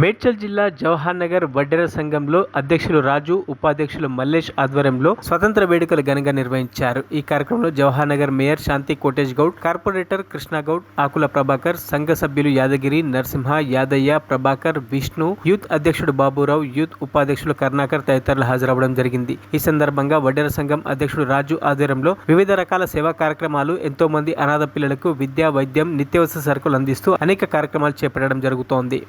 మేడ్చల్ జిల్లా జవహర్ నగర్ వడ్డెర సంఘంలో అధ్యక్షులు రాజు, ఉపాధ్యక్షులు మల్లేష్ ఆధ్వర్యంలో స్వతంత్ర వేడుకలు ఘనంగా నిర్వహించారు. ఈ కార్యక్రమంలో జవహర్ నగర్ మేయర్ శాంతి కోటేష్ గౌడ్, కార్పొరేటర్ కృష్ణగౌడ్, ఆకుల ప్రభాకర్, సంఘ సభ్యులు యాదగిరి, నరసింహ, యాదయ్య, ప్రభాకర్, విష్ణు, యూత్ అధ్యక్షుడు బాబురావు, యూత్ ఉపాధ్యక్షులు కరుణాకర్ తదితరులు హాజరవడం జరిగింది. ఈ సందర్భంగా వడ్డెర సంఘం అధ్యక్షుడు రాజు ఆధ్వర్యంలో వివిధ రకాల సేవా కార్యక్రమాలు, ఎంతో మంది అనాథ పిల్లలకు విద్య, వైద్యం, నిత్యావసర సరుకులు అందిస్తూ అనేక కార్యక్రమాలు చేపట్టడం జరుగుతోంది.